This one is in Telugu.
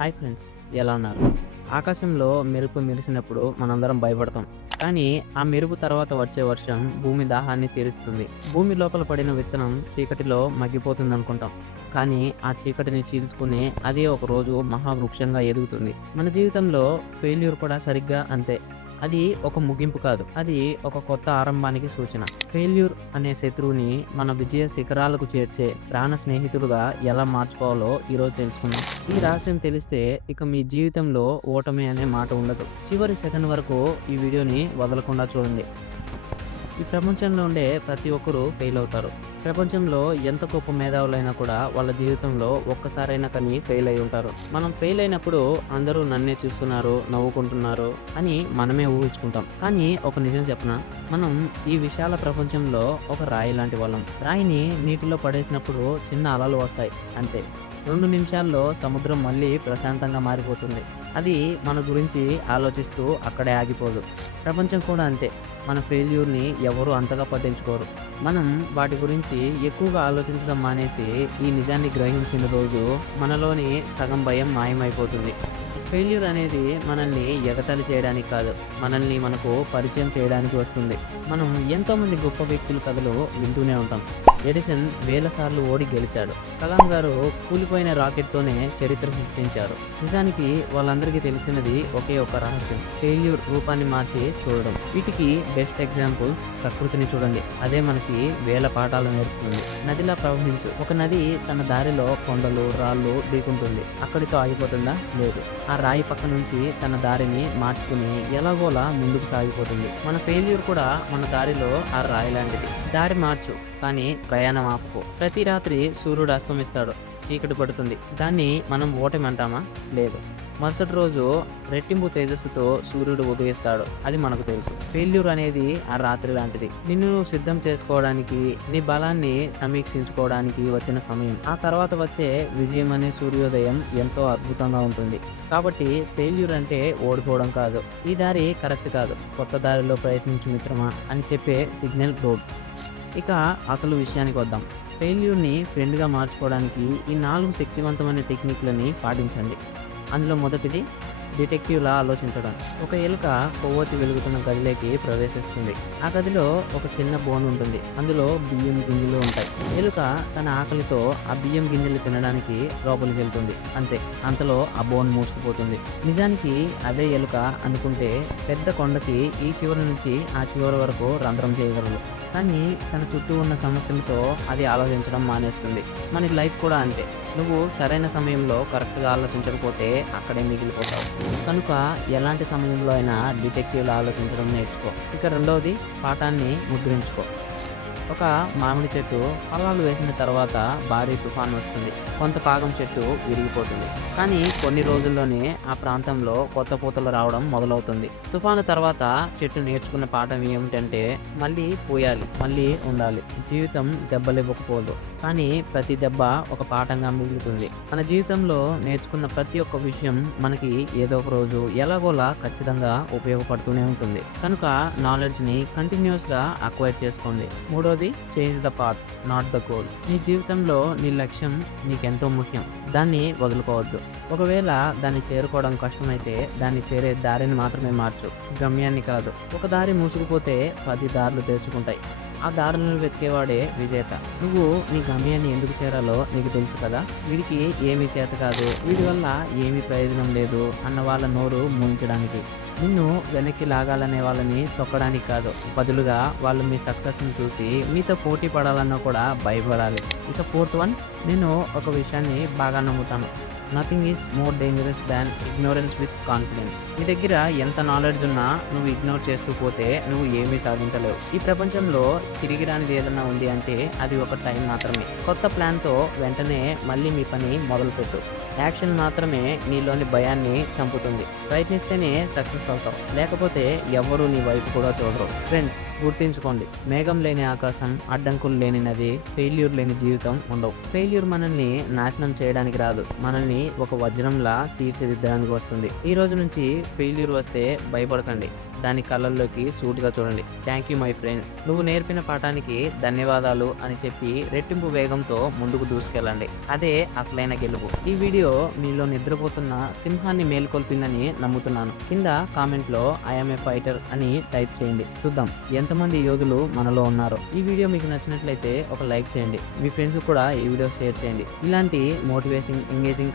హాయ్ ఫ్రెండ్స్ ఎలా ఉన్నారు? ఆకాశంలో మెరుపు మెరిసినప్పుడు మనందరం భయపడతాం. కానీ ఆ మెరుపు తర్వాత వచ్చే వర్షం భూమి దాహాన్ని తీరుస్తుంది. భూమి లోపల పడిన విత్తనం చీకటిలో మగ్గిపోతుంది అనుకుంటాం కానీ ఆ చీకటిని చీల్చుకుని అదే ఒక రోజు మహావృక్షంగా ఎదుగుతుంది. మన జీవితంలో ఫెయిల్యూర్ కూడా సరిగ్గా అంతే. అది ఒక ముగింపు కాదు. అది ఒక కొత్త ఆరంభానికి సూచన. ఫెయిల్యూర్ అనే శత్రువుని మన విజయ శిఖరాలకు చేర్చే ప్రాణ స్నేహితుడుగా ఎలా మార్చుకోవాలో ఈరోజు తెలుసుకుందాం. ఈ రహస్యం తెలిస్తే ఇక మీ జీవితంలో ఓటమి అనే మాట ఉండదు. చివరి సెకండ్ వరకు ఈ వీడియోని వదలకుండా చూడండి. ఈ ప్రపంచంలో ఉండే ప్రతి ఒక్కరూ ఫెయిల్ అవుతారు. ప్రపంచంలో ఎంత గొప్ప మేధావులైనా కూడా వాళ్ళ జీవితంలో ఒక్కసారైనా కానీ ఫెయిల్ అయి ఉంటారు. మనం ఫెయిల్ అయినప్పుడు అందరూ నన్నే చూస్తున్నారు నవ్వుకుంటున్నారు అని మనమే ఊహించుకుంటాం. కానీ ఒక నిజం చెప్పన? మనం ఈ విశాల ప్రపంచంలో ఒక రాయి లాంటి వాళ్ళం. రాయిని నీటిలో పడేసినప్పుడు చిన్న అలలు వస్తాయి అంతే. రెండు నిమిషాల్లో సముద్రం మళ్ళీ ప్రశాంతంగా మారిపోతుంది. అది మన గురించి ఆలోచిస్తూ అక్కడే ఆగిపోదు. ప్రపంచం కూడా అంతే. మన ఫెయిల్యూర్ని ఎవరు అంతగా పట్టించుకోరు. మనం వాటి గురించి ఎక్కువగా ఆలోచించడం మానేసి ఈ నిజాన్ని గ్రహించిన రోజు మనలోని సగం భయం మాయమైపోతుంది. ఫెయిల్యూర్ అనేది మనల్ని ఎగతాళి చేయడానికి కాదు మనల్ని మనకు పరిచయం చేయడానికి వస్తుంది. మనం ఎంతోమంది గొప్ప వ్యక్తుల కథలు వింటూనే ఉంటాం. ఎడిసన్ వేల సార్లు ఓడి గెలిచాడు. కలాం గారు కూలిపోయిన రాకెట్తోనే చరిత్ర సృష్టించారు. నిజానికి వాళ్ళందరికీ తెలిసినది ఒకే ఒక రహస్యం ఫెయిల్యూర్ రూపాన్ని మార్చి చూడడం. వీటికి బెస్ట్ ఎగ్జాంపుల్స్ ప్రకృతిని చూడండి. అదే మనకి వేల పాఠాలు నేర్పుతుంది. నదిలా ప్రవహించు. ఒక నది తన దారిలో కొండలు రాళ్ళు ఢీకుంటుంది. అక్కడితో ఆగిపోతుందా? లేదు. ఆ రాయి పక్క నుంచి తన దారిని మార్చుకుని ఎలాగోలా ముందుకు సాగిపోతుంది. మన ఫెయిల్యూర్ కూడా మన దారిలో ఆ రాయి లాంటిది. దారి మార్చు కానీ ప్రయాణం ఆపుకో. ప్రతి రాత్రి సూర్యుడు అస్తమిస్తాడు. చీకటి పడుతుంది. దాన్ని మనం ఓటమి అంటామా లేదు. మరుసటి రోజు రెట్టింపు తేజస్సుతో సూర్యుడు ఉదయిస్తాడు. అది మనకు తెలుసు. ఫెయిల్యూర్ అనేది ఆ రాత్రి లాంటిది. నిన్ను సిద్ధం చేసుకోవడానికి నీ బలాన్ని సమీక్షించుకోవడానికి వచ్చిన సమయం. ఆ తర్వాత వచ్చే విజయం అనే సూర్యోదయం ఎంతో అద్భుతంగా ఉంటుంది. కాబట్టి ఫెయిల్యూర్ అంటే ఓడిపోవడం కాదు. ఈ దారి కరెక్ట్ కాదు. కొత్త దారిలో ప్రయత్నించు మిత్రమా అని చెప్పే సిగ్నల్ బోర్డ్ ఇక అసలు విషయానికి వద్దాం. ఫెయిల్యూర్ని ఫ్రెండ్గా మార్చుకోవడానికి ఈ నాలుగు శక్తివంతమైన టెక్నిక్లని పాటించండి. అందులో మొదటిది డిటెక్టివ్లా ఆలోచించడం. ఒక ఎలుక కొవ్వొత్తి వెలుగుతున్న గదిలోకి ప్రవేశిస్తుంది. ఆ గదిలో ఒక చిన్న బోన్ ఉంటుంది. అందులో బియ్యం గింజలు ఉంటాయి. ఎలుక తన ఆకలితో ఆ బియ్యం గింజలు తినడానికి లోపలికి వెళ్తుంది. అంతే. అంతలో ఆ బోన్ మూసుకుపోతుంది. నిజానికి అదే ఎలుక అనుకుంటే పెద్ద కొండకి ఈ చివరి నుంచి ఆ చివరి వరకు రంధ్రం చేయగలదు. కానీ తన చుట్టూ ఉన్న సమస్యలతో అది ఆలోచించడం మానేస్తుంది. మన లైఫ్ కూడా అంతే. నువ్వు సరైన సమయంలో కరెక్ట్గా ఆలోచించకపోతే అక్కడే మిగిలిపోతావు. కనుక ఎలాంటి సమయంలో అయినా డిటెక్టివ్లు ఆలోచించడం నేర్చుకో. ఇక రెండవది పాఠాన్ని ముద్రించుకో. ఒక మామిడి చెట్టు ఫలాలు వేసిన తర్వాత భారీ తుఫాన్ వస్తుంది. కొంత భాగం చెట్టు విరిగిపోతుంది. కానీ కొన్ని రోజుల్లోనే ఆ ప్రాంతంలో కొత్త పూతలు రావడం మొదలవుతుంది. తుఫాను తర్వాత చెట్టు నేర్చుకున్న పాఠం ఏమిటంటే మళ్ళీ పోయాలి మళ్ళీ ఉండాలి. జీవితం దెబ్బలివ్వకపోదు. కానీ ప్రతి దెబ్బ ఒక పాఠంగా మిగులుతుంది. మన జీవితంలో నేర్చుకున్న ప్రతి ఒక్క విషయం మనకి ఏదో ఒక రోజు ఎలాగోలా ఖచ్చితంగా ఉపయోగపడుతూనే ఉంటుంది. కనుక నాలెడ్జ్ని కంటిన్యూస్గా అక్వైర్ చేసుకోండి. మూడో మూడోది change the path not the goal నీ జీవితంలో నీ లక్ష్యం నీకెంతో ముఖ్యం. దాన్ని వదులుకోవద్దు. ఒకవేళ దాన్ని చేరుకోవడం కష్టమైతే దాన్ని చేరే దారిని మాత్రమే మార్చు. గమ్యాన్ని కాదు. ఒక దారి మూసుకుపోతే పది దారులు తెరుచుకుంటాయి. ఆ దారులను వెతికేవాడే విజేత. నువ్వు నీ గమ్యాన్ని ఎందుకు చేరాలో నీకు తెలుసు కదా? వీడికి ఏమీ చేత కాదు. వీడి వల్ల ఏమీ ప్రయోజనం లేదు అన్న వాళ్ళ నోరు మూయించడానికి. నిన్ను వెనక్కి లాగాలనే వాళ్ళని తొక్కడానికి కాదు. బదులుగా వాళ్ళు మీ సక్సెస్ని చూసి మీతో పోటీ పడాలన్నా కూడా భయపడాలి. ఇక ఫోర్త్ వన్ నేను ఒక విషయాన్ని బాగా నమ్ముతాను. Nothing is more dangerous than ignorance with confidence నీ దగ్గర ఎంత నాలెడ్జ్ ఉన్నా నువ్వు ఇగ్నోర్ చేస్తూ పోతే నువ్వు ఏమీ సాధించలేవు. ఈ ప్రపంచంలో తిరిగి రానిది ఏదన్నా ఉంది అంటే అది ఒక టైం మాత్రమే. కొత్త ప్లాన్తో వెంటనే మళ్ళీ మీ పని మొదలుపెట్టు. యాక్షన్ మాత్రమే నీలోని భయాన్ని చంపుతుంది. ప్రయత్నిస్తేనే సక్సెస్ అవుతావు. లేకపోతే ఎవరు నీ వైపు కూడా చూడరు. ఫ్రెండ్స్ గుర్తించుకోండి. మేఘం లేని ఆకాశం అడ్డంకులు లేని నది ఫెయిల్యూర్ లేని జీవితం ఉండవు. ఫెయిల్యూర్ మనల్ని నాశనం చేయడానికి రాదు. మనల్ని ఒక వజ్రంలా తీర్చిదిద్దడానికి వస్తుంది. ఈ రోజు నుంచి ఫెయిల్యూర్ వస్తే భయపడకండి. దాని కళ్ళల్లోకి సూటిగా చూడండి. థ్యాంక్ యూ మై ఫ్రెండ్ నువ్వు నేర్పిన పాఠానికి ధన్యవాదాలు అని చెప్పి రెట్టింపు వేగంతో ముందుకు దూసుకెళ్ళండి. అదే అసలైన గెలుపు. ఈ వీడియో మీలో నిద్రపోతున్న సింహాన్ని మేల్కొల్పిందని నమ్ముతున్నాను. కింద కామెంట్లో ఐఎమ్ ఏ ఫైటర్ అని టైప్ చేయండి. చూద్దాం ఎంతమంది యోధులు మనలో ఉన్నారో. ఈ వీడియో మీకు నచ్చినట్లయితే ఒక లైక్ చేయండి. మీ ఫ్రెండ్స్ కూడా ఈ వీడియో షేర్ చేయండి. ఇలాంటి మోటివేషన్ ఎంగేజింగ్